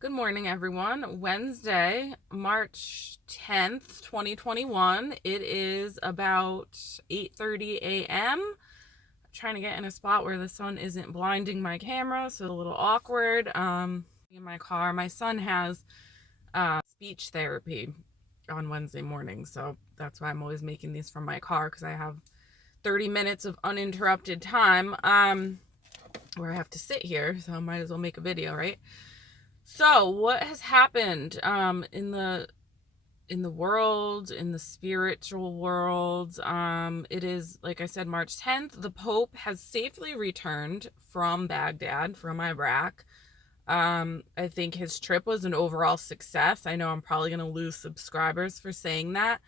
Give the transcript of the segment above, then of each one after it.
Good morning, everyone. Wednesday, March 10th, 2021. It is about 8:30 a.m. I'm trying to get in a spot where the sun isn't blinding my camera, so it's a little awkward. In my car, my son has speech therapy on Wednesday morning, so that's why I'm always making these from my car because I have 30 minutes of uninterrupted time where I have to sit here, so I might as well make a video, right? So, what has happened in the world, in the spiritual world? It is, like I said, March 10th. The Pope has safely returned from Baghdad, from Iraq. I think his trip was an overall success. I know I'm probably going to lose subscribers for saying that.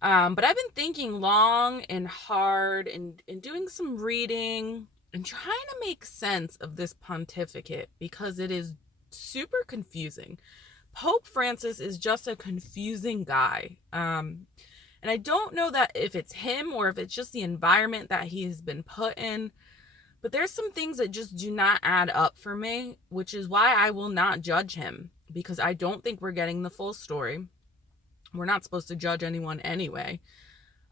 But I've been thinking long and hard and doing some reading and trying to make sense of this pontificate because it is super confusing. Pope Francis is just a confusing guy. And I don't know that if it's him or if it's just the environment that he has been put in. But there's some things that just do not add up for me, which is why I will not judge him because I don't think we're getting the full story. We're not supposed to judge anyone anyway.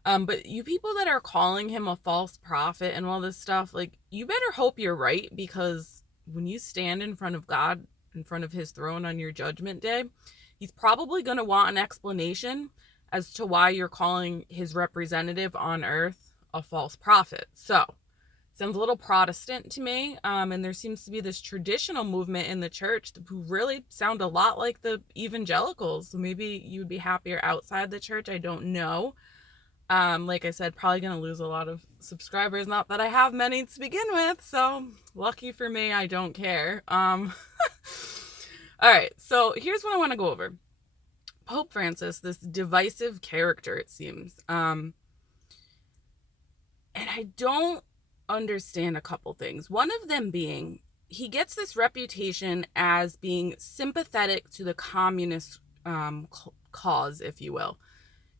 But you people that are calling him a false prophet and all this stuff, like, you better hope you're right, because when you stand in front of God, in front of his throne on your judgment day, he's probably going to want an explanation as to why you're calling his representative on earth a false prophet. So, sounds a little Protestant to me. And there seems to be this traditional movement in the church who really sound a lot like the evangelicals. So maybe you would be happier outside the church. I don't know. Like I said, probably going to lose a lot of subscribers. Not that I have many to begin with, so lucky for me, I don't care. All right, so here's what I want to go over. Pope Francis, this divisive character, it seems. And I don't understand a couple things. One of them being, he gets this reputation as being sympathetic to the communist cause, if you will.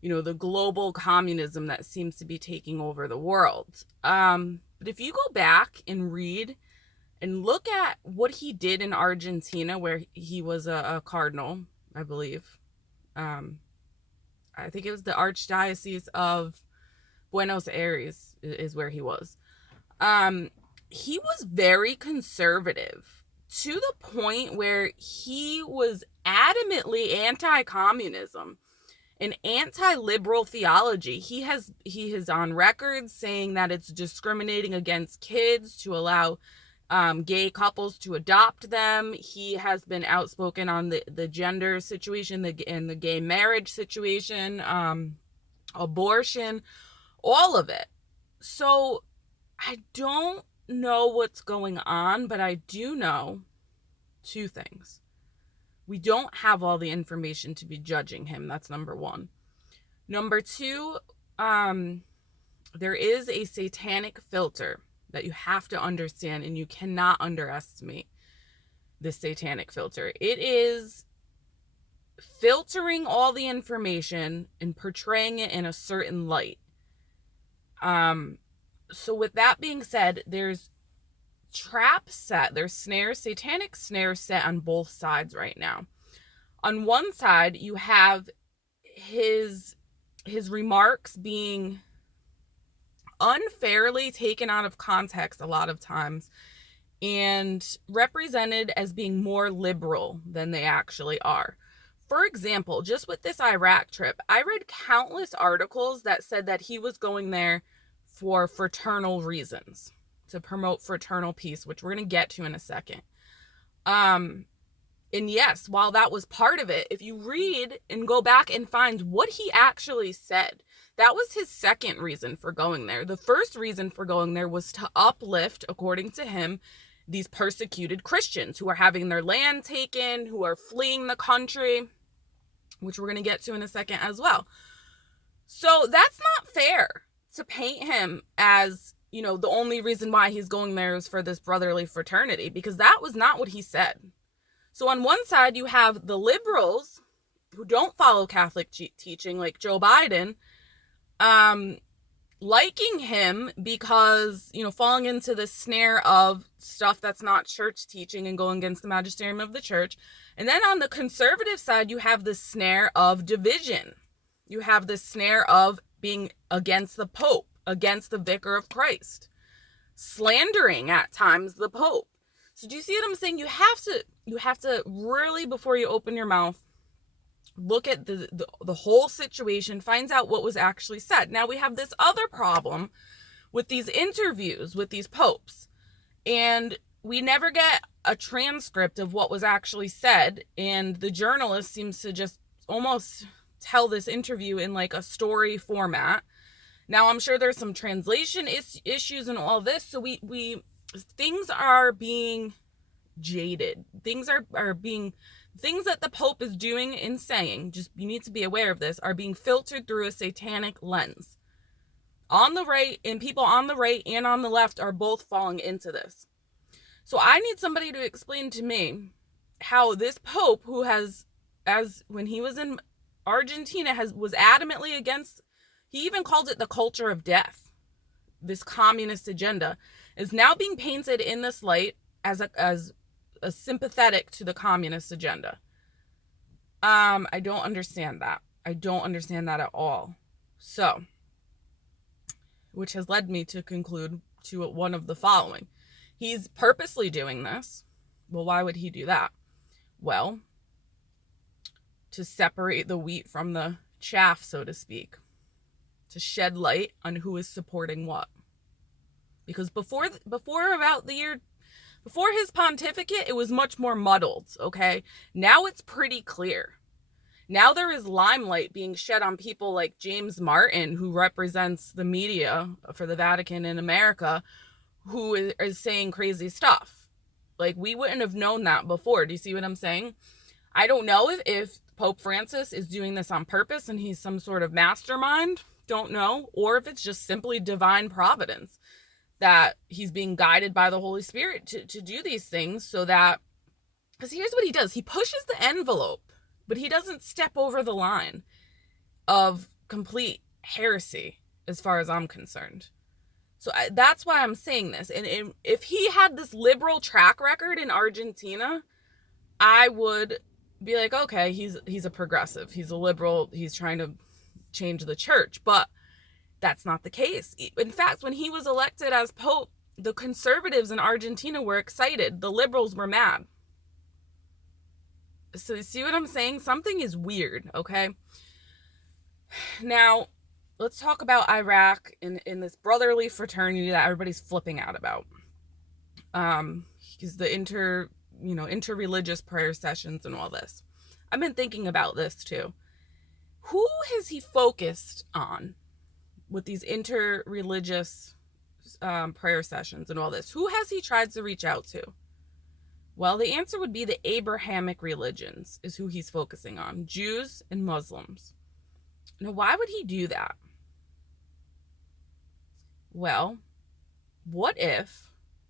You know, the global communism that seems to be taking over the world. But if you go back and read and look at what he did in Argentina, where he was a cardinal, I believe. I think it was the Archdiocese of Buenos Aires is where he was. He was very conservative to the point where he was adamantly anti-communism. An anti-liberal theology. He is on record saying that it's discriminating against kids to allow gay couples to adopt them. He has been outspoken on the gender situation, and the gay marriage situation, abortion, all of it. So I don't know what's going on, but I do know two things. We don't have all the information to be judging him. That's number one. Number two, there is a satanic filter that you have to understand, and you cannot underestimate this satanic filter. It is filtering all the information and portraying it in a certain light. So with that being said, there's traps set, there's snares, satanic snares set on both sides right now. On one side, you have his remarks being unfairly taken out of context a lot of times and represented as being more liberal than they actually are. For example, just with this Iraq trip, I read countless articles that said that he was going there for fraternal reasons, to promote fraternal peace, which we're going to get to in a second. And yes, while that was part of it, if you read and go back and find what he actually said, that was his second reason for going there. The first reason for going there was to uplift, according to him, these persecuted Christians who are having their land taken, who are fleeing the country, which we're going to get to in a second as well. So that's not fair to paint him as, you know, the only reason why he's going there is for this brotherly fraternity, because that was not what he said. So on one side, you have the liberals who don't follow Catholic teaching, like Joe Biden, liking him because, falling into the snare of stuff that's not church teaching and going against the magisterium of the church. And then on the conservative side, you have the snare of division. You have the snare of being against the Pope, against the Vicar of Christ, slandering at times the Pope. So do you see what I'm saying? You have to really, before you open your mouth, look at the whole situation, finds out what was actually said. Now we have this other problem with these interviews with these popes, and we never get a transcript of what was actually said, and the journalist seems to just almost tell this interview in like a story format. Now I'm sure there's some translation issues and all this, so we things are being jaded. Things that the Pope is doing and saying, just you need to be aware of this, are being filtered through a satanic lens. On the right, and people on the right and on the left are both falling into this. So I need somebody to explain to me how this Pope, who has, as when he was in Argentina, was adamantly against, he even called it the culture of death, this communist agenda, is now being painted in this light as a sympathetic to the communist agenda. I don't understand that. I don't understand that at all. So, which has led me to conclude to one of the following. He's purposely doing this. Well, why would he do that? Well, to separate the wheat from the chaff, so to speak. To shed light on who is supporting what. Because before his pontificate, it was much more muddled, okay? Now it's pretty clear. Now there is limelight being shed on people like James Martin, who represents the media for the Vatican in America, who is saying crazy stuff. Like, we wouldn't have known that before. Do you see what I'm saying? I don't know if Pope Francis is doing this on purpose and he's some sort of mastermind. Don't know. Or if it's just simply divine providence, that he's being guided by the Holy Spirit to do these things, so that, because here's what he does. He pushes the envelope, but he doesn't step over the line of complete heresy as far as I'm concerned. So that's why I'm saying this. And if he had this liberal track record in Argentina, I would be like, okay, he's a progressive. He's a liberal. He's trying to change the church. But that's not the case. In fact, when he was elected as Pope, the conservatives in Argentina were excited. The liberals were mad. So you see what I'm saying? Something is weird, okay? Now, let's talk about Iraq in this brotherly fraternity that everybody's flipping out about. Because the interreligious prayer sessions and all this. I've been thinking about this too. Who has he focused on with these interreligious prayer sessions and all this? Who has he tried to reach out to? Well, the answer would be the Abrahamic religions is who he's focusing on. Jews and Muslims. Now, why would he do that? Well, what if,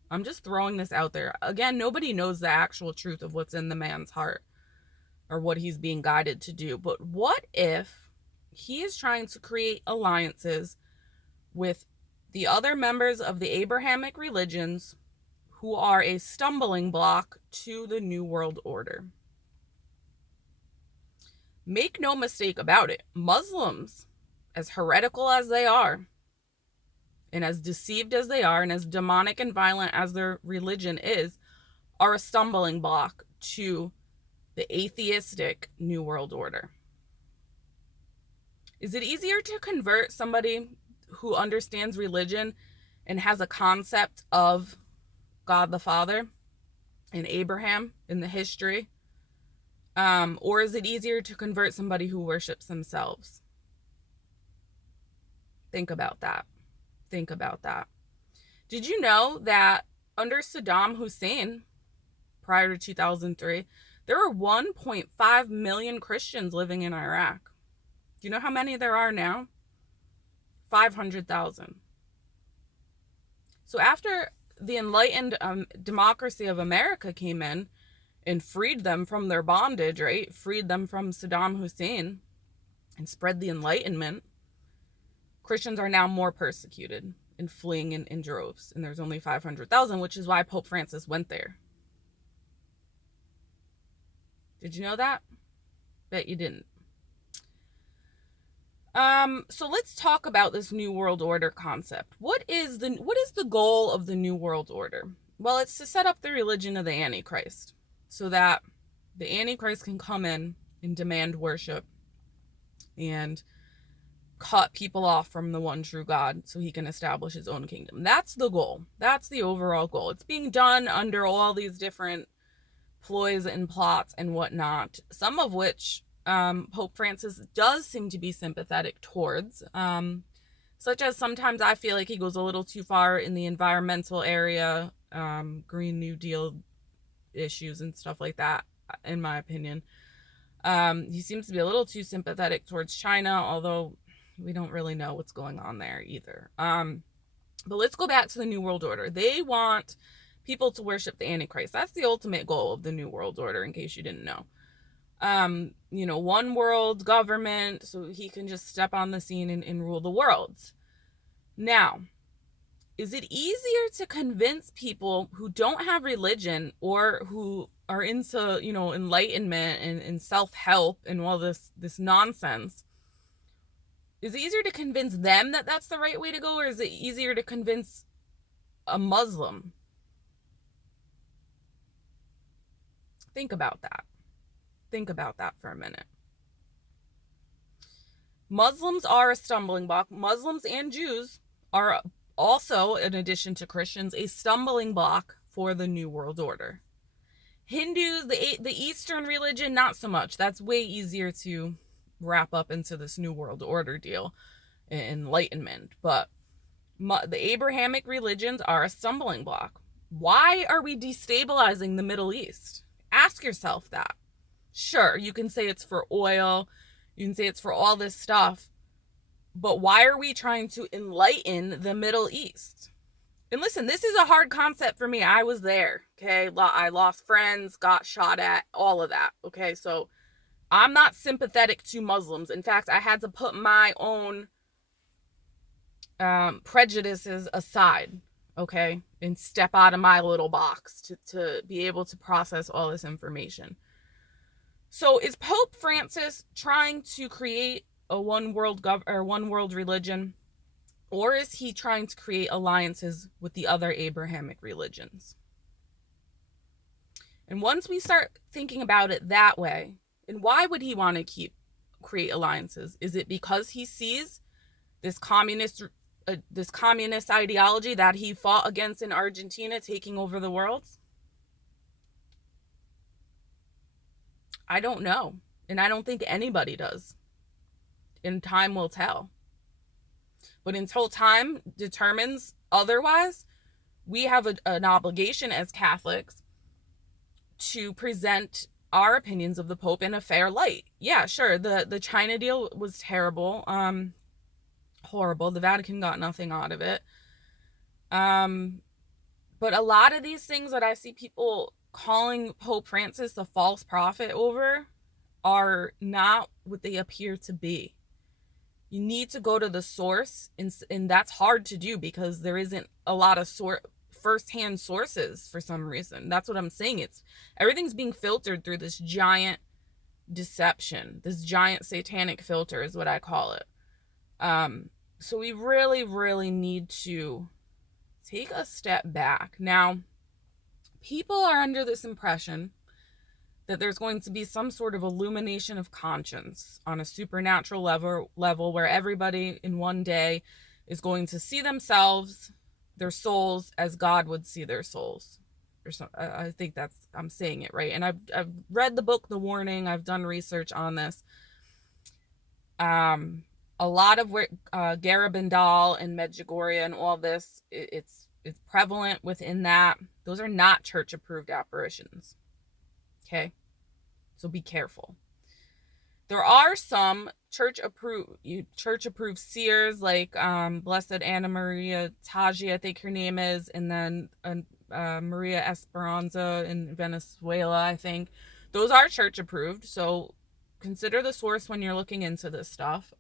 I'm just throwing this out there. Again, nobody knows the actual truth of what's in the man's heart or what he's being guided to do. But what if he is trying to create alliances with the other members of the Abrahamic religions who are a stumbling block to the New World Order? Make no mistake about it. Muslims, as heretical as they are, and as deceived as they are, and as demonic and violent as their religion is, are a stumbling block to the atheistic New World Order. Is it easier to convert somebody who understands religion and has a concept of God the Father and Abraham in the history? Or is it easier to convert somebody who worships themselves? Think about that. Think about that. Did you know that under Saddam Hussein, prior to 2003, there were 1.5 million Christians living in Iraq? Do you know how many there are now? 500,000. So after the enlightened democracy of America came in and freed them from their bondage, right? Freed them from Saddam Hussein and spread the Enlightenment. Christians are now more persecuted and fleeing in droves, and there's only 500,000, which is why Pope Francis went there. Did you know that? Bet you didn't. So let's talk about this New World Order concept. What is the goal of the New World Order? Well, it's to set up the religion of the Antichrist so that the Antichrist can come in and demand worship and cut people off from the one true God so he can establish his own kingdom. That's the goal. That's the overall goal. It's being done under all these different ploys and plots and whatnot, some of which Pope Francis does seem to be sympathetic towards, such as sometimes I feel like he goes a little too far in the environmental area, Green New Deal issues and stuff like that, in my opinion. He seems to be a little too sympathetic towards China, although we don't really know what's going on there either. But let's go back to the New World Order. They want people to worship the Antichrist. That's the ultimate goal of the New World Order, in case you didn't know. One world government, so he can just step on the scene and rule the world. Now, is it easier to convince people who don't have religion or who are into, enlightenment and self-help and all this nonsense? Is it easier to convince them that that's the right way to go, or is it easier to convince a Muslim? Think about that. Think about that for a minute. Muslims are a stumbling block. Muslims and Jews are also, in addition to Christians, a stumbling block for the New World Order. Hindus, the Eastern religion, not so much. That's way easier to wrap up into this New World Order deal, enlightenment. But the Abrahamic religions are a stumbling block. Why are we destabilizing the Middle East? Ask yourself that. Sure, you can say it's for oil, you can say it's for all this stuff, but why are we trying to enlighten the Middle East? And listen, this is a hard concept for me. I was there, okay? I lost friends, got shot at, all of that, okay? So I'm not sympathetic to Muslims. In fact, I had to put my own prejudices aside, okay? And step out of my little box to be able to process all this information. So is Pope Francis trying to create a one world religion, or is he trying to create alliances with the other Abrahamic religions? And once we start thinking about it that way, and why would he want to create alliances? Is it because he sees this communist ideology that he fought against in Argentina taking over the world? I don't know. And I don't think anybody does. And time will tell. But until time determines otherwise, we have an obligation as Catholics to present our opinions of the Pope in a fair light. Yeah, sure. The China deal was terrible. Horrible. The Vatican got nothing out of it. But a lot of these things that I see people calling Pope Francis the false prophet over are not what they appear to be. You need to go to the source, and that's hard to do because there isn't a lot of first-hand sources for some reason. That's what I'm saying. Everything's being filtered through this giant deception. This giant satanic filter is what I call it. So we really, really need to take a step back. Now, people are under this impression that there's going to be some sort of illumination of conscience on a supernatural level where everybody in one day is going to see themselves, their souls, as God would see their souls. I think I'm saying it right. And I've read the book, The Warning. I've done research on this. A lot of where Garabandal and Medjugorje and all this, it's prevalent within that. Those are not church-approved apparitions. Okay? So be careful. There are some church-approved seers, like Blessed Anna Maria Taji, I think her name is, and then Maria Esperanza in Venezuela, I think. Those are church-approved, so consider the source when you're looking into this stuff.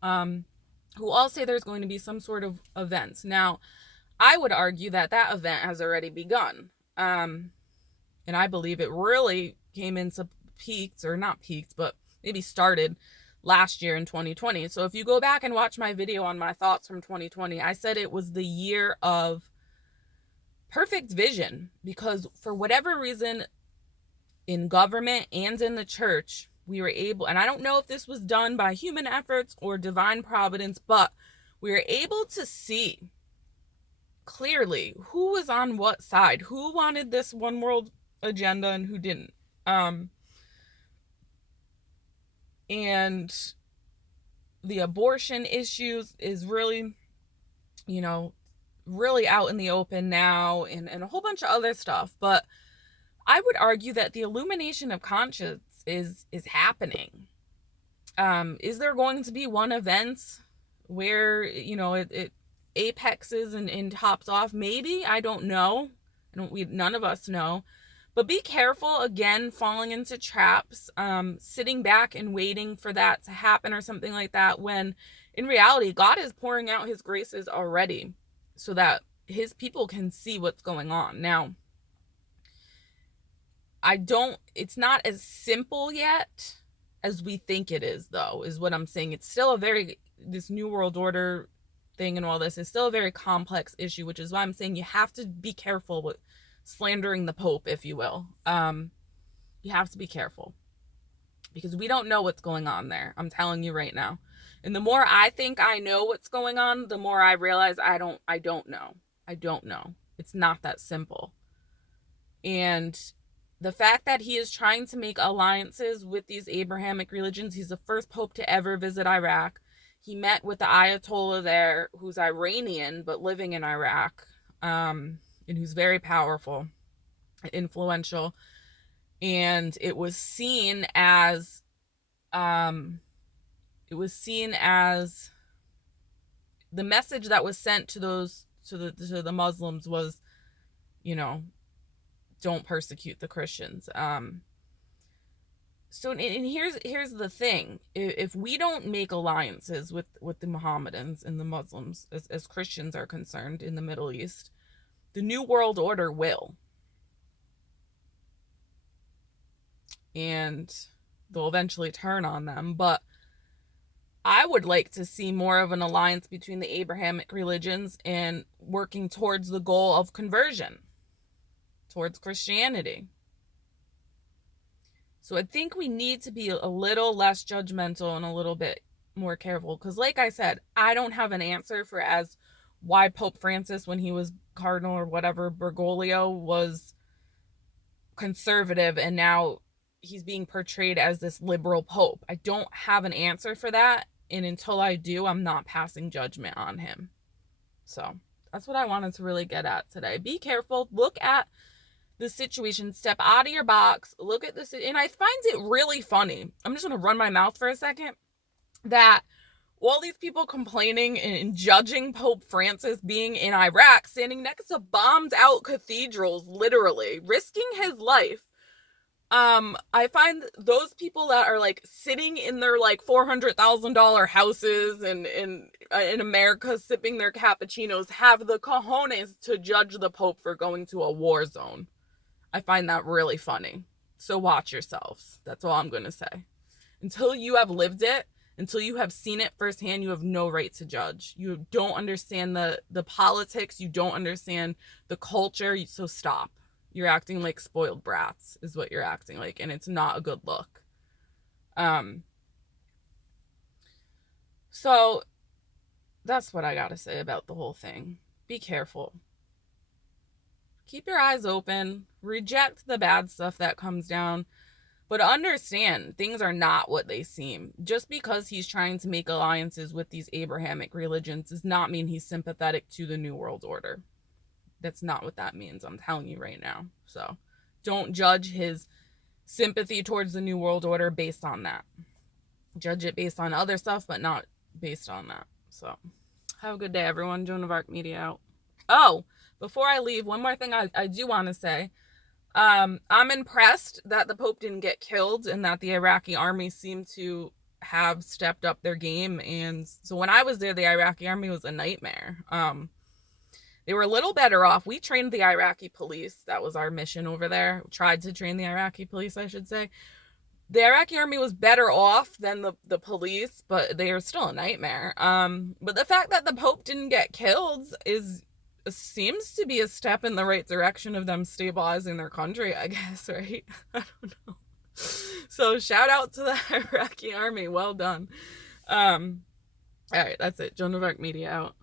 who all say there's going to be some sort of event. Now, I would argue that that event has already begun. And I believe it really came into peaks, or not peaks, but maybe started last year in 2020. So if you go back and watch my video on my thoughts from 2020, I said it was the year of perfect vision, because for whatever reason in government and in the church, we were able, and I don't know if this was done by human efforts or divine providence, but we were able to see clearly who was on what side, who wanted this one world agenda and who didn't. And the abortion issues is really, really out in the open now, and a whole bunch of other stuff. But I would argue that the illumination of conscience is happening. Is there going to be one event where, it apexes and tops off? Maybe. I don't know. None of us know. But be careful, again, falling into traps, sitting back and waiting for that to happen or something like that, when in reality, God is pouring out his graces already so that his people can see what's going on. Now, it's not as simple yet as we think it is, though, is what I'm saying. It's still this New World Order thing and all this is still a very complex issue, which is why I'm saying you have to be careful with slandering the Pope, if you will. You have to be careful because we don't know what's going on there. I'm telling you right now. And the more I think I know what's going on, the more I realize I don't know. I don't know. It's not that simple. And the fact that he is trying to make alliances with these Abrahamic religions, he's the first Pope to ever visit Iraq. He met with the Ayatollah there, who's Iranian, but living in Iraq. And who's very powerful, influential, and it was seen as the message that was sent to the Muslims was, don't persecute the Christians. So, and here's the thing: if we don't make alliances with the Mohammedans and the Muslims, as Christians are concerned in the Middle East, the New World Order will. And they'll eventually turn on them. But I would like to see more of an alliance between the Abrahamic religions and working towards the goal of conversion, towards Christianity. So I think we need to be a little less judgmental and a little bit more careful. Because like I said, I don't have an answer for why Pope Francis, when he was Cardinal or whatever, Bergoglio, was conservative and now he's being portrayed as this liberal Pope. I don't have an answer for that. And until I do, I'm not passing judgment on him. So that's what I wanted to really get at today. Be careful. Look at the situation. Step out of your box. Look at this. And I find it really funny. I'm just going to run my mouth for a second. That all these people complaining and judging Pope Francis being in Iraq, standing next to bombed out cathedrals, literally risking his life. I find those people that are like sitting in their like $400,000 houses and in America sipping their cappuccinos have the cojones to judge the Pope for going to a war zone. I find that really funny. So watch yourselves. That's all I'm going to say. Until you have lived it, until you have seen it firsthand, you have no right to judge. You don't understand the politics. You don't understand the culture. So stop. You're acting like spoiled brats is what you're acting like. And it's not a good look. So that's what I got to say about the whole thing. Be careful. Keep your eyes open. Reject the bad stuff that comes down. But understand, things are not what they seem. Just because he's trying to make alliances with these Abrahamic religions does not mean he's sympathetic to the New World Order. That's not what that means, I'm telling you right now. So don't judge his sympathy towards the New World Order based on that. Judge it based on other stuff, but not based on that. So have a good day, everyone. Joan of Arc Media out. Oh, before I leave, one more thing I do want to say. I'm impressed that the Pope didn't get killed and that the Iraqi army seemed to have stepped up their game. And so when I was there, the Iraqi army was a nightmare. They were a little better off. We trained the Iraqi police. That was our mission over there. Tried to train the Iraqi police, I should say. The Iraqi army was better off than the police, but they are still a nightmare. But the fact that the Pope didn't get killed seems to be a step in the right direction of them stabilizing their country, I guess, right? I don't know. So shout out to the Iraqi army. Well done. All right, that's it. Joan of Arc Media out.